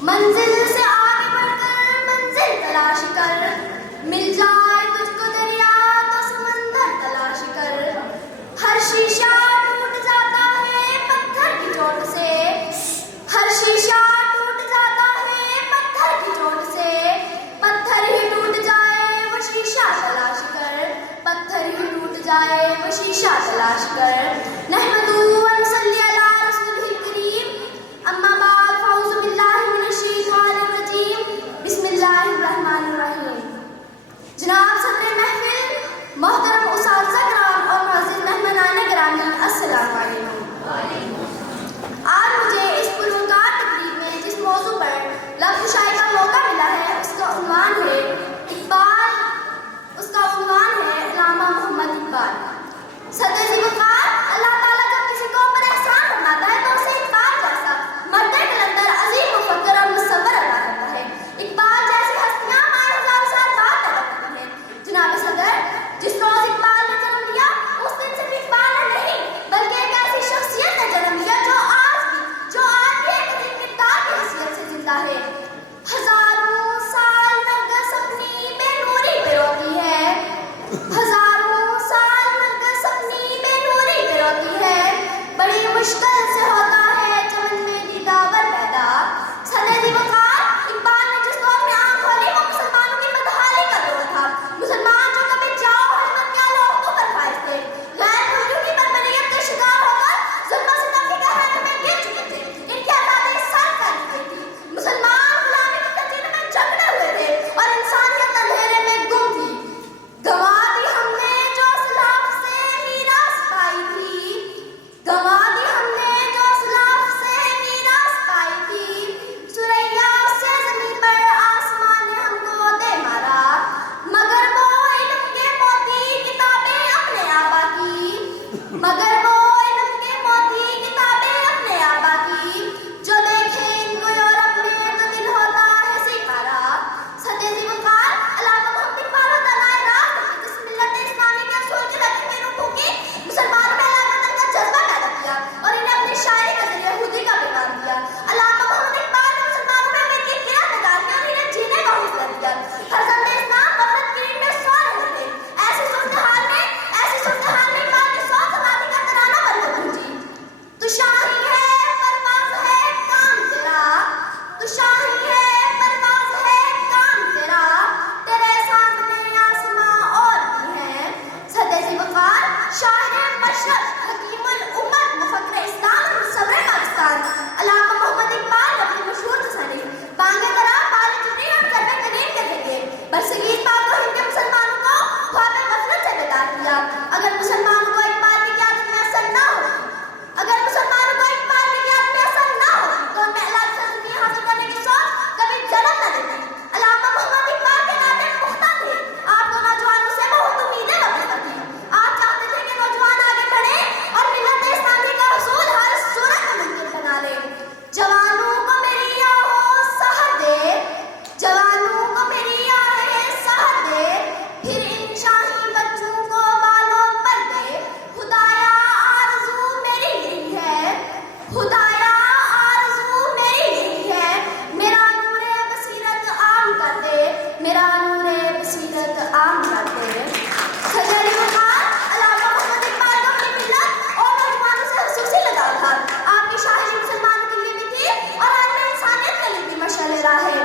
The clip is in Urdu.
منزل سے آگے بڑھ کر منزل تلاش کر، مل جائے تجھ کو دریا تو سمندر تلاش کر، ہر شیشہ ٹوٹ جاتا ہے پتھر کی چوٹ سے، ہر شیشہ ٹوٹ جاتا ہے پتھر کی چوٹ سے، پتھر ہی ٹوٹ جائے وہ شیشہ تلاش کر، پتھر ہی ٹوٹ جائے وہ شیشہ تلاش کر۔ نحمدہ و نصلی علی رسولہ الکریم، اما بعد فاعوذ باللہ من الشیطان الرجیم، بسم اللہ الرحمن الرحیم۔ جناب صدر محفل، محترم اساتذہ کرام اور معزز مہمانان گرامی، السلام علیکم۔ آج مجھے اس پرمکار تقریب میں جس موضوع پر لفظ کشائی کا موقع ملا ہے اس کا عنوان ہے اقبال، اس کا عنوان ہے علامہ محمد اقبال۔ صدر ذی وقار، اللہ تعالیٰ جب کسی قوم پر احسان فرماتا ہے تو اسے اقبال جیسا مرد کلندر عظیم مفکر اور مصور عطا کرتا ہے۔ اقبال جیسی ہستیاں 5000 سال بعد پیدا کرتی ہیں۔ جناب صدر، جس روز اقبال نے جنم لیا اس دن صرف اقبال نے نہیں بلکہ ایک ایسی شخصیت نے جنم لیا جو آج بھی ایک عظیم کردار کی حیثیت سے زندہ ہے۔ ہزاروں سال نرگس اپنی بے نوری پہ روتی ہے، ہزاروں سال نرگس اپنی بے نوری پہ روتی ہے، بڑی مشکل سے ہوتا ہے چمن میں دیداور پیدا۔ صدر ذی وقار، اقبال نے جس دور میں آنکھ کھولی وہ مسلمانوں کی بدحالی کا دور تھا۔ مسلمان جو کبھی جاؤ حرمت کے لوگوں پر فائز تھے، غیر ملکیوں کی بربریت کا شکار ہو کر ظلم و ستم کے گہرے میں گر چکے تھے۔ ان کی آزادی سر پھیلی گئی تھی۔ مسلمان غلامی کی کچیر میں جکڑے ہوئے تھے اور انسانیت اندھیرے میں گم تھی۔ گنوا دی ہم نے جو اسلاف سے میراث پائی تھی، گنوا دی ہم نے جو اسلاف سے میراث پائی تھی، سریا سے زمین پر آسمان نے ہم کو دے مارا، مگر وہ علم کے موتی کتابیں اپنے آبا کی، مگر وہ علم کے موتی کتابیں اپنے آبا کی، جو دیکھے ان کو یورپ میں تو دل ہوتا ہے سپارہ۔ صدر ذی وقار، علامہ محمد اقبال و دانائے راہ تھے جس ملت اسلامی کے اصول کی رکھی میں روح کی مسلمانوں میں علاقہ کا جذبہ پیدا کیا اور انہیں اپنی شاعری کے ذریعے خودی کا پیغام دیا۔ علامہ محمد اقبال نے مسلمانوں میں امید کی کرا پیدا کی اور انہیں جینے کا حوصلہ دیا۔ فرزند اسلام غفلت کی نیند میں سو رہے تھے، ایسی صورتحال میں اقبال کی سوچ آزادی کا ترانہ بن کر گونجی۔ تو شاہی ہے پرواز ہے کام تیرا، تو شاہی ہے پرواز ہے کام تیرا، تیرے سامنے آسماں اور بھی ہیں۔ صدر ذی وقار، شاعر مشرق، حکیم الامت، مفکر اسلام اور مصور پاکستان، علامہ محمد اقبال نے اپنی مشہور تصانیف بانگ طرح، بال جبری اور ضرب کریم کے ذریعے برصغیر پاک و ہند کے مسلمانوں کو خواب غفلت سے بیدار کیا۔ اگر مسلمانوں کو اقبال کی قیادت میں اثر نہ ہوتی، اگر مسلمانوں کو اقبال کی قیادت میں اثر نہ ہوتی تو ان میں علاج سلطنت حاصل کرنے کی سوچ کبھی جنم نہ لیتی۔ علامہ محمد اقبال کے ناطے پختہ تھے، آپ کو نوجوانوں سے بہت امیدیں وابستہ تھیں۔ آپ چاہتے تھے کہ نوجوان آگے بڑھیں اور ملت اسلامی کا حصول ہر صورت میں ممکن بنا لیں۔ جوانوں کو میری آہوں سحر دے، جوانوں کو میری آہیں سحر دے، پھر ان شاہی بچوں کو بالوں پر دے، خدایا آرزو میری یہی ہے، خدایا آرزو میری یہی ہے، میرا نور بصیرت عام کر دے، میرا نور بصیرت عام کر دے۔ صدر وقار، علامہ محمد اقبال کو اپنی ملت اور نوجوانوں سے خصوصی لگاؤ تھا۔ آپ کی شاعری مسلمانوں کے لیے بھی تھی اور عالم انسانیت کے لیے بھی مشعل راہ ہے۔